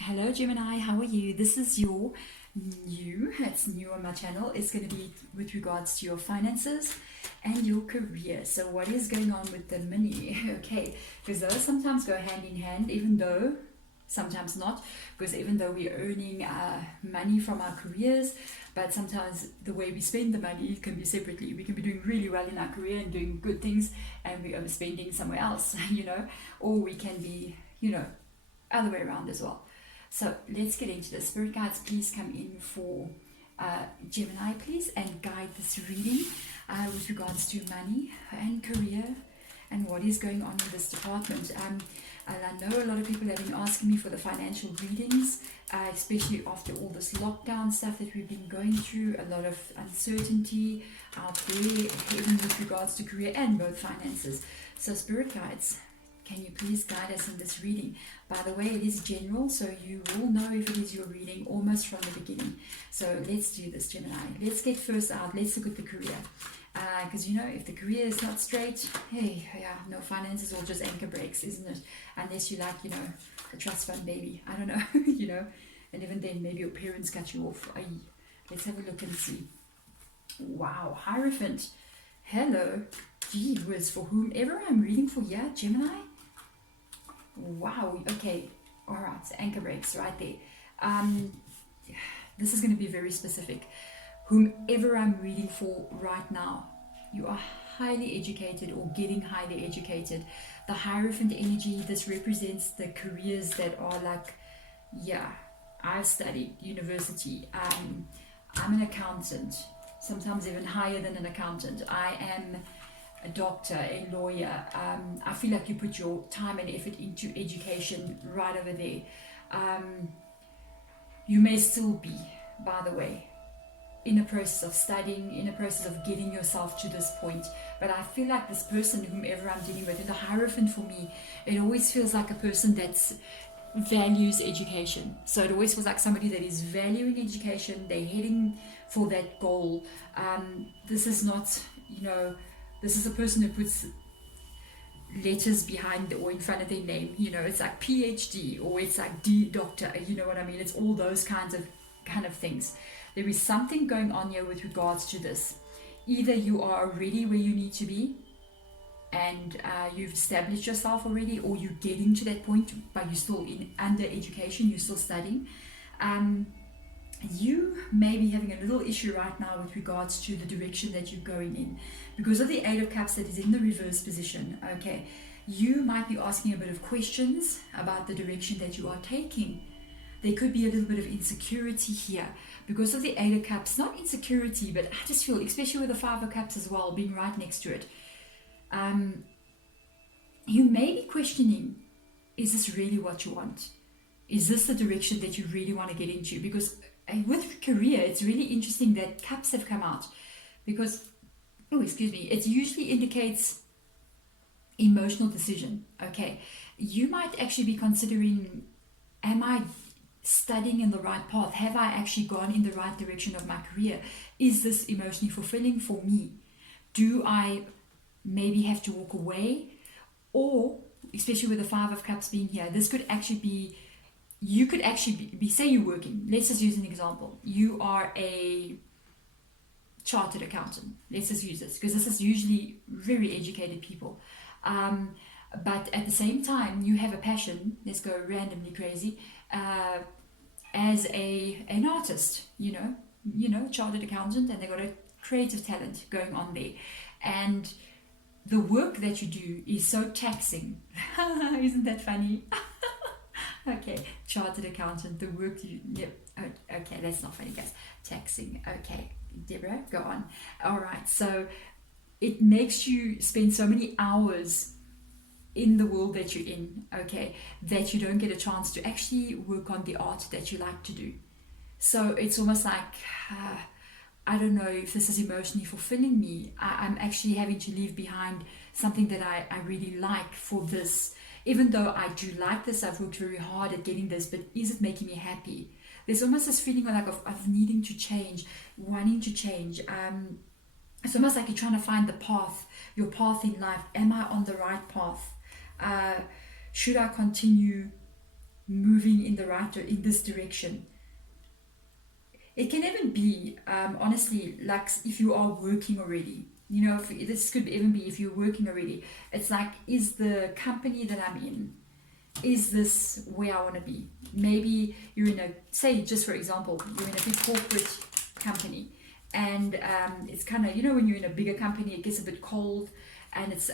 Hello Gemini, how are you? This is your it's new on my channel. It's going to be with regards to your finances and your career. So what is going on with the money? Okay, because those sometimes go hand in hand, even though sometimes not, because even though we're earning money from our careers, but sometimes the way we spend the money can be separately. We can be doing really well in our career and doing good things, and we're overspending somewhere else, or we can be, other way around as well. So let's get into this. Spirit guides, please come in for Gemini, please, and guide this reading with regards to money and career and what is going on in this department. And I know a lot of people have been asking me for the financial readings, especially after all this lockdown stuff that we've been going through, a lot of uncertainty out there, even with regards to career and both finances. So Spirit guides, can you please guide us in this reading? By the way, it is general, so you will know if it is your reading almost from the beginning. So let's do this, Gemini. Let's get first out. Let's look at the career. Because, if the career is not straight, hey, yeah, no finances or just anchor breaks, isn't it? Unless you like, a trust fund baby. I don't know, And even then, maybe your parents cut you off. Ay, let's have a look and see. Wow, Hierophant. Hello. Gee whiz, for whomever I'm reading for here, Gemini. Wow, okay, all right, so anchor breaks right there. This is going to be very specific. Whomever I'm reading for right now, you are highly educated or getting highly educated. The Hierophant energy, this represents the careers that are like, yeah, I've studied university. I'm an accountant, sometimes even higher than an accountant. I am a doctor, a lawyer. I feel like you put your time and effort into education right over there. You may still be, by the way, in a process of studying, in a process of getting yourself to this point. But I feel like this person, whomever I'm dealing with, and the Hierophant for me, it always feels like a person that values education. So it always feels like somebody that is valuing education. They're heading for that goal. This is not, this is a person who puts letters behind or in front of their name. It's like PhD or it's like D doctor. You know what I mean? It's all those kind of things. There is something going on here with regards to this. Either you are already where you need to be and you've established yourself already, or you're getting to that point, but you're still under education, you're still studying. You may be having a little issue right now with regards to the direction that you're going in because of the Eight of Cups that is in the reverse position. Okay, you might be asking a bit of questions about the direction that you are taking. There could be a little bit of insecurity here because of the Eight of Cups. Not insecurity, but I just feel, especially with the Five of Cups as well being right next to it, you may be questioning, is this really what you want? Is this the direction that you really want to get into? Because with career, it's really interesting that cups have come out because, it usually indicates emotional decision. Okay, you might actually be considering, am I studying in the right path? Have I actually gone in the right direction of my career? Is this emotionally fulfilling for me? Do I maybe have to walk away? Or, especially with the Five of Cups being here, this could actually be, you could actually be, say you're working, let's just use an example. You are a chartered accountant. Let's just use this, because this is usually very educated people. But at the same time, you have a passion, let's go randomly crazy, as an artist, chartered accountant, and they've got a creative talent going on there. And the work that you do is so taxing. Isn't that funny? Okay, chartered accountant, the work you, yep, okay, that's not funny, guys. Taxing, okay, Deborah, go on. All right, so it makes you spend so many hours in the world that you're in, okay, that you don't get a chance to actually work on the art that you like to do. So it's almost like, I don't know if this is emotionally fulfilling me. I'm actually having to leave behind something that I really like for this. Even though I do like this, I've worked very hard at getting this, but is it making me happy? There's almost this feeling of needing to change, wanting to change. It's almost like you're trying to find the path, your path in life. Am I on the right path? Should I continue moving in the right, in this direction. It can even be, honestly, like if you are working already. You know, this could even be if you're working already. It's like, is the company that I'm in, is this where I want to be? Maybe you're in a, say, just for example, you're in a big corporate company, and it's kind of, you know, when you're in a bigger company, it gets a bit cold, and it's,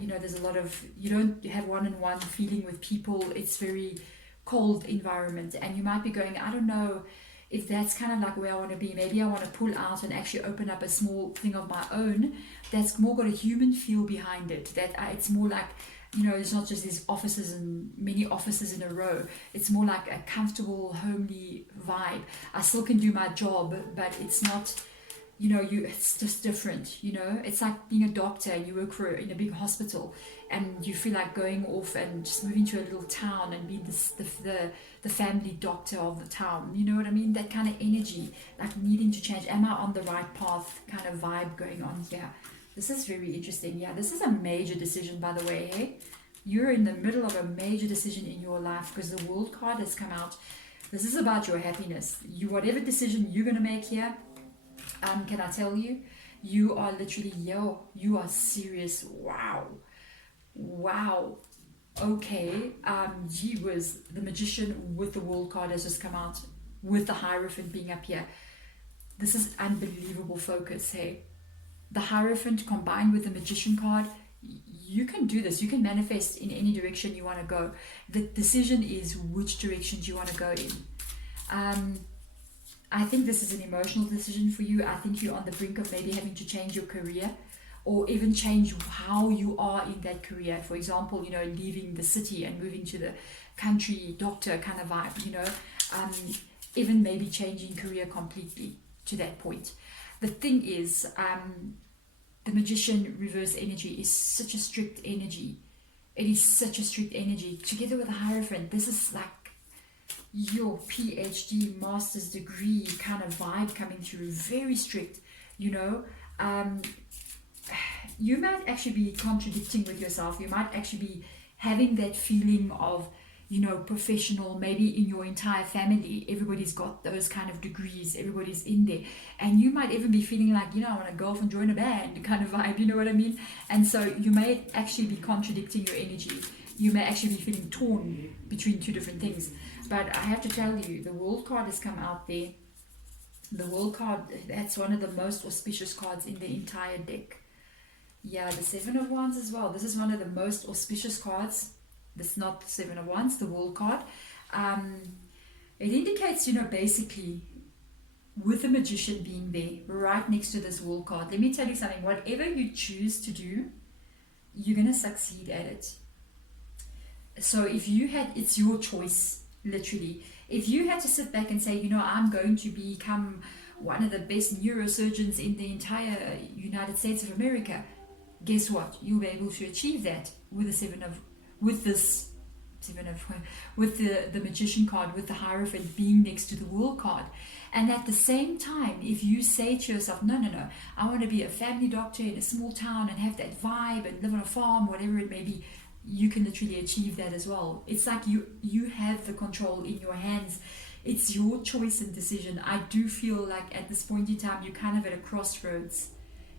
you know, there's a lot of, you don't have one-on-one feeling with people. It's very cold environment, and you might be going, I don't know if that's kind of like where I want to be. Maybe I want to pull out and actually open up a small thing of my own that's more got a human feel behind it, that it's more like, you know, it's not just these offices and many offices in a row. It's more like a comfortable, homely vibe. I still can do my job, but it's not, you know, it's just different, you know. It's like being a doctor and you work in a big hospital, and you feel like going off and just moving to a little town and being the family doctor of the town. You know what I mean? That kind of energy, like needing to change. Am I on the right path kind of vibe going on here? This is very interesting. Yeah, this is a major decision, by the way. Hey, you're in the middle of a major decision in your life, because the World card has come out. This is about your happiness. Whatever decision you're going to make here, can I tell you, you are literally, you are serious. Wow. Okay. Gee whiz, the Magician with the World card has just come out, with the Hierophant being up here. This is unbelievable focus. Hey, the Hierophant combined with the Magician card, you can do this. You can manifest in any direction you want to go. The decision is which direction do you want to go in. I think this is an emotional decision for you. I think you're on the brink of maybe having to change your career, or even change how you are in that career. For example, you know, leaving the city and moving to the country doctor kind of vibe, you know, even maybe changing career completely to that point. The thing is, the Magician reverse energy is such a strict energy. It is such a strict energy. Together with the Hierophant, this is like your PhD, master's degree kind of vibe coming through. Very strict, you know. You might actually be contradicting with yourself. You might actually be having that feeling of, you know, professional. Maybe in your entire family, everybody's got those kind of degrees, everybody's in there, and you might even be feeling like, you know, I want to go off and join a band kind of vibe, you know what I mean? And so you may actually be contradicting your energy. You may actually be feeling torn between two different things. But I have to tell you, the World card has come out there. The World card, that's one of the most auspicious cards in the entire deck. Yeah, the Seven of Wands as well. This is one of the most auspicious cards. This is not the Seven of Wands, the World card. It indicates, you know, basically, with the Magician being there, right next to this World card, let me tell you something. Whatever you choose to do, you're going to succeed at it. So if you had, it's your choice, literally. If you had to sit back and say, you know, I'm going to become one of the best neurosurgeons in the entire United States of America, guess what? You'll be able to achieve that with the Magician card, with the Hierophant being next to the World card. And at the same time, if you say to yourself, no, I want to be a family doctor in a small town and have that vibe and live on a farm, whatever it may be, you can literally achieve that as well. It's like you have the control in your hands. It's your choice and decision. I do feel like at this point in time, you're kind of at a crossroads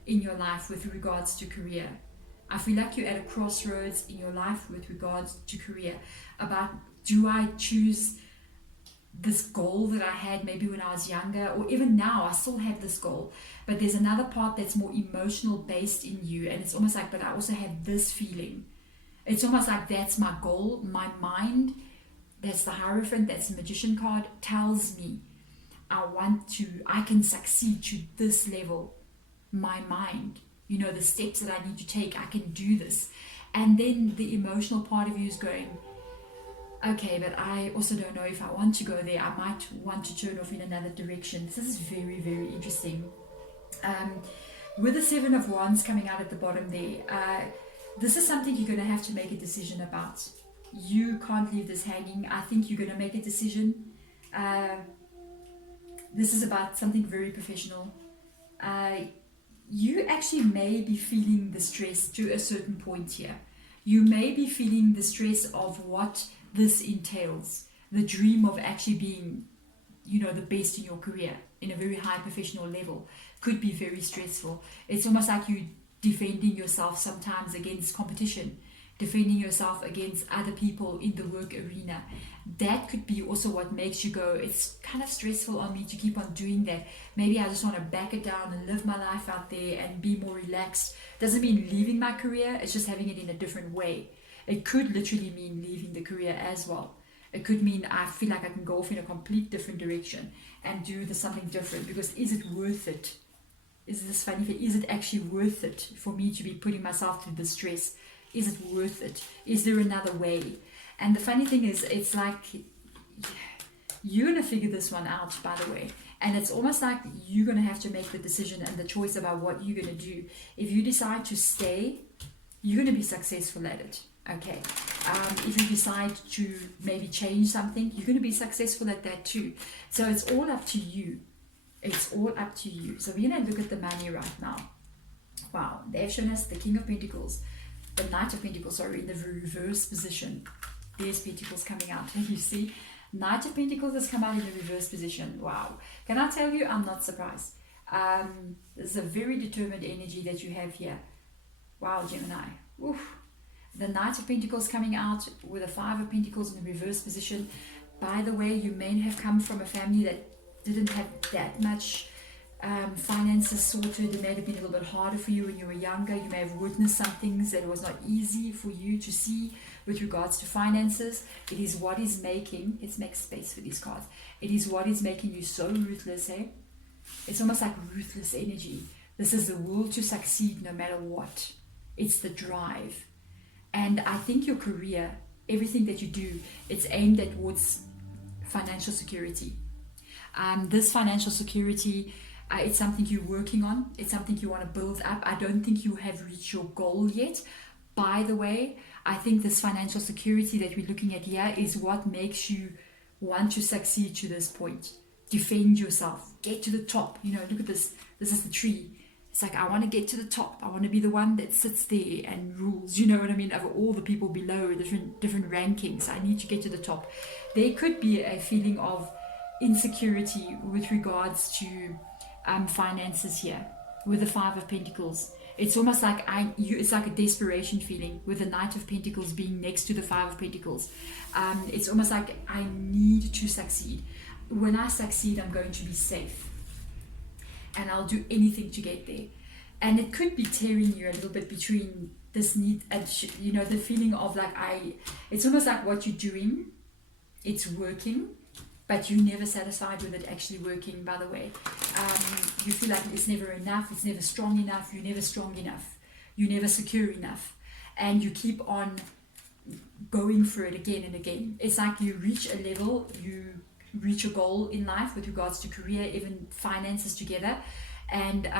in your life with regards to career. I feel like you're at a crossroads in your life with regards to career, about, do I choose this goal that I had maybe when I was younger, or even now I still have this goal, but there's another part that's more emotional based in you, and it's almost like, but I also have this feeling. It's almost like that's my goal. My mind, that's the Hierophant, that's the Magician card, tells me I can succeed to this level. My mind, you know, the steps that I need to take, I can do this. And then the emotional part of you is going, okay, but I also don't know if I want to go there. I might want to turn off in another direction. This is very, very interesting. With the Seven of Wands coming out at the bottom there, this is something you're going to have to make a decision about. You can't leave this hanging. I think you're going to make a decision. This is about something very professional. You actually may be feeling the stress to a certain point here. You may be feeling the stress of what this entails. The dream of actually being, the best in your career in a very high professional level could be very stressful. It's almost like you defending yourself sometimes against competition, defending yourself against other people in the work arena. That could be also what makes you go, it's kind of stressful on me to keep on doing that. Maybe I just want to back it down and live my life out there and be more relaxed. Doesn't mean leaving my career, it's just having it in a different way. It could literally mean leaving the career as well. It could mean I feel like I can go off in a complete different direction and do something different, because is it worth it? Is this funny? Is it actually worth it for me to be putting myself through the stress? Is it worth it? Is there another way? And the funny thing is, it's like you're going to figure this one out, by the way. And it's almost like you're going to have to make the decision and the choice about what you're going to do. If you decide to stay, you're going to be successful at it. Okay. If you decide to maybe change something, you're going to be successful at that too. So it's all up to you. It's all up to you. So we're going to look at the money right now. Wow. They've shown us the King of Pentacles, the Knight of Pentacles, sorry, in the reverse position. There's Pentacles coming out. You see? Knight of Pentacles has come out in the reverse position. Wow. Can I tell you, I'm not surprised. There's a very determined energy that you have here. Wow, Gemini. Oof. The Knight of Pentacles coming out with the Five of Pentacles in the reverse position. By the way, you may have come from a family that didn't have that much finances sorted. It may have been a little bit harder for you when you were younger. You may have witnessed some things that it was not easy for you to see with regards to finances. It is what is making, let's make space for these cards. It is what is making you so ruthless, eh? It's almost like ruthless energy. This is the will to succeed no matter what. It's the drive. And I think your career, everything that you do, it's aimed towards financial security. This financial security, it's something you're working on. It's something you want to build up. I don't think you have reached your goal yet. By the way, I think this financial security that we're looking at here is what makes you want to succeed to this point. Defend yourself. Get to the top. Look at this. This is the tree. It's like, I want to get to the top. I want to be the one that sits there and rules, you know what I mean, over all the people below, different rankings. I need to get to the top. There could be a feeling of insecurity with regards to finances here with the Five of Pentacles. It's almost like it's like a desperation feeling with the Knight of Pentacles being next to the Five of Pentacles. It's almost like I need to succeed. When I succeed, I'm going to be safe. And I'll do anything to get there. And it could be tearing you a little bit between this need and, the feeling of like, it's almost like what you're doing, it's working, but you're never satisfied with it actually working, by the way. You feel like it's never enough, it's never strong enough, you're never strong enough, you're never secure enough. And you keep on going for it again and again. It's like you reach a level, you reach a goal in life with regards to career, even finances together, and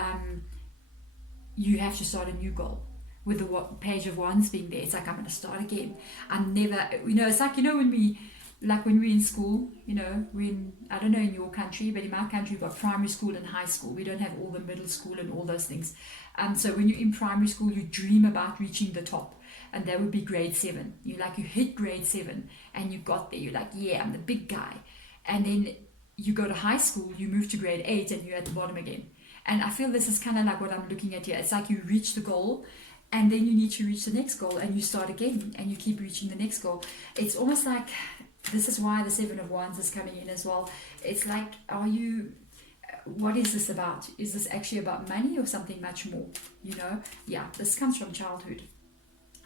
you have to start a new goal. With the Page of Wands being there, it's like, I'm going to start again. I'm never, it's like, when we're in school, I don't know in your country, but in my country we've got primary school and high school. We don't have all the middle school and all those things. So when you're in primary school, you dream about reaching the top, and that would be grade 7. You hit grade 7 and you got there. You're like, yeah, I'm the big guy. And then you go to high school, you move to grade 8 and you're at the bottom again. And I feel this is kind of like what I'm looking at here. It's like you reach the goal and then you need to reach the next goal and you start again and you keep reaching the next goal. It's almost like, this is why the Seven of Wands is coming in as well. It's like, what is this about? Is this actually about money or something much more? Yeah, this comes from childhood.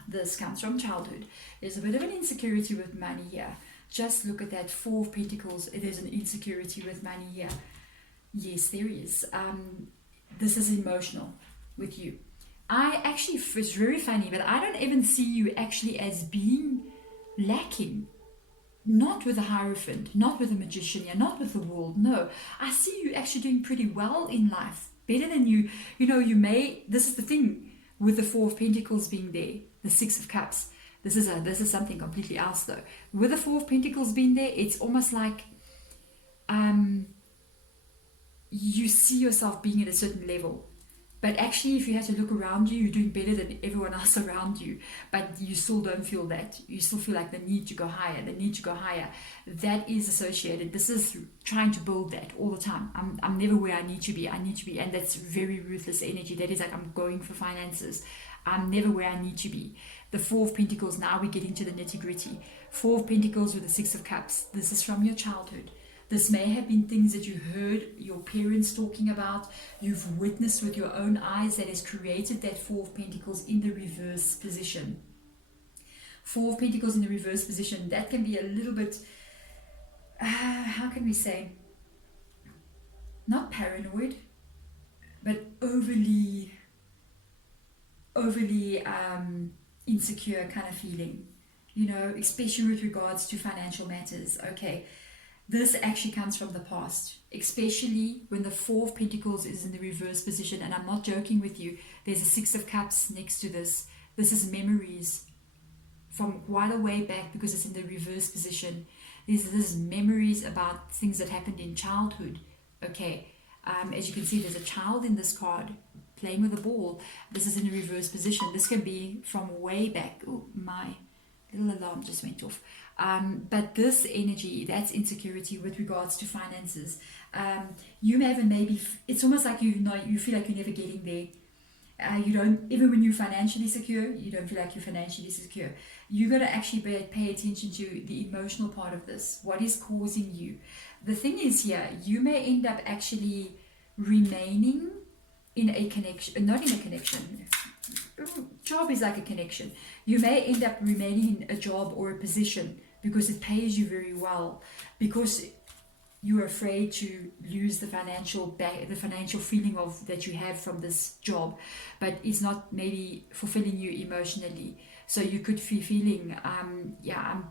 There's a bit of an insecurity with money here. Just look at that Four of Pentacles. There's an insecurity with money here. Yes, there is. This is emotional with you. It's very funny, but I don't even see you actually as being lacking. Not with the Hierophant, not with the Magician, not with the World. No, I see you actually doing pretty well in life. Better than you may. This is the thing with the Four of Pentacles being there, the Six of Cups. This is something completely else though. With the Four of Pentacles being there, it's almost like you see yourself being at a certain level. But actually, if you had to look around you, you're doing better than everyone else around you. But you still don't feel that. You still feel like the need to go higher, the need to go higher. That is associated. This is trying to build that all the time. I'm never where I need to be. And that's very ruthless energy. That is like, I'm going for finances. I'm never where I need to be. The Four of Pentacles, now we get into the nitty gritty. Four of Pentacles with the Six of Cups. This is from your childhood. This may have been things that you heard your parents talking about, you've witnessed with your own eyes, that has created that Four of Pentacles in the reverse position. Four of Pentacles in the reverse position, that can be a little bit, how can we say, not paranoid, but overly insecure kind of feeling, you know, especially with regards to financial matters. Okay. This actually comes from the past, especially when the Four of Pentacles is in the reverse position. And I'm not joking with you. There's a Six of Cups next to this. This is memories from quite a way back, because it's in the reverse position. This is memories about things that happened in childhood. Okay, as you can see, there's a child in this card playing with a ball. This is in the reverse position. This can be from way back. Oh, my little alarm just went off. But this energy, that's insecurity with regards to finances. You may have, maybe it's almost like you feel like you're never getting there. You don't, even when you're financially secure, you don't feel like you're financially secure. You got to actually pay attention to the emotional part of this. What is causing you? The thing is here, you may end up actually remaining in a connection, not in a connection. Job is like a connection. You may end up remaining in a job or a position because it pays you very well, because you're afraid to lose the financial feeling of that you have from this job, but it's not maybe fulfilling you emotionally. So you could be feeling,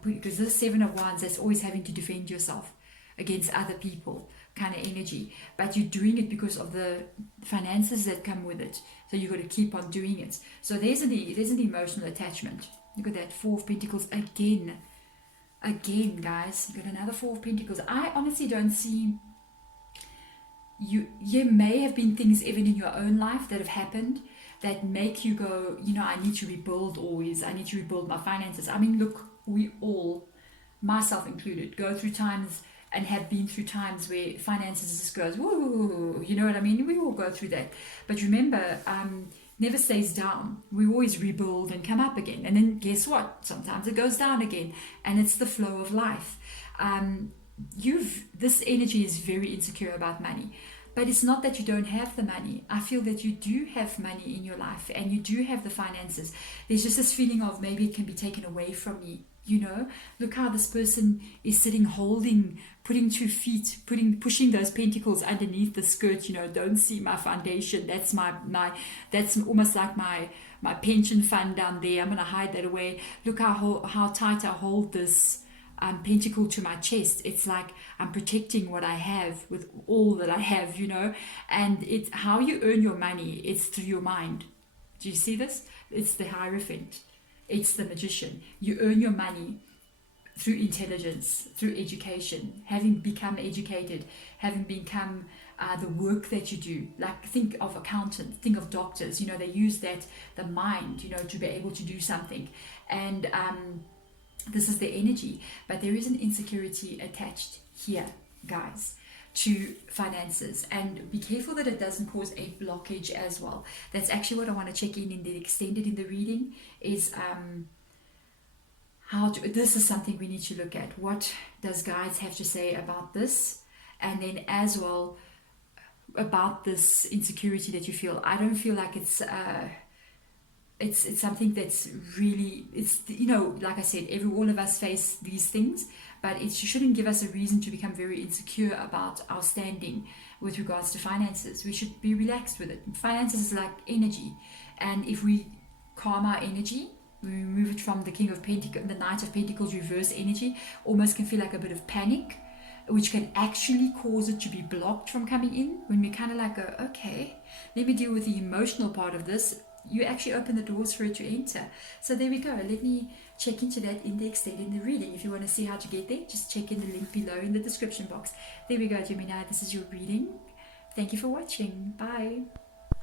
because this Seven of Wands, that's always having to defend yourself against other people kind of energy, but you're doing it because of the finances that come with it. So you got to keep on doing it. So there's an emotional attachment. Look at that, Four of Pentacles again, guys. You got another Four of Pentacles. I honestly don't see you. May have been things even in your own life that have happened that make you go, I need to rebuild always. I need to rebuild my finances. I mean, look, we all, myself included, go through times and have been through times where finances just goes, woo, you know what I mean? We all go through that. But remember, never stays down. We always rebuild and come up again. And then guess what? Sometimes it goes down again. And it's the flow of life. This energy is very insecure about money. But it's not that you don't have the money. I feel that you do have money in your life and you do have the finances. There's just this feeling of maybe it can be taken away from me. Look how this person is sitting, holding, putting 2 feet, pushing those pentacles underneath the skirt. Don't see my foundation. That's that's almost like my pension fund down there. I'm gonna hide that away. Look how tight I hold this pentacle to my chest. It's like I'm protecting what I have with all that I have. And it's how you earn your money. It's through your mind. Do you see this? It's the Hierophant. It's the Magician. You earn your money through intelligence, through education, having become educated, having become the work that you do. Like, think of accountants, think of doctors. They use the mind, to be able to do something. And this is the energy. But there is an insecurity attached here, guys, to finances, and be careful that it doesn't cause a blockage as well. That's actually what I want to check in the extended in the reading is this is something we need to look at. What does guides have to say about this? And then as well about this insecurity that you feel. I don't feel like it's something that's really, like I said, all of us face these things, but it shouldn't give us a reason to become very insecure about our standing with regards to finances. We should be relaxed with it. Finances is like energy, and if we calm our energy, we remove it from the King of Pentacles, the Knight of Pentacles reverse energy, almost can feel like a bit of panic, which can actually cause it to be blocked from coming in. When we kind of like go, okay, let me deal with the emotional part of this, you actually open the doors for it to enter. So there we go. Let me check into that in the extended in the reading. If you want to see how to get there, just check in the link below in the description box. There we go, Gemini. This is your reading. Thank you for watching. Bye.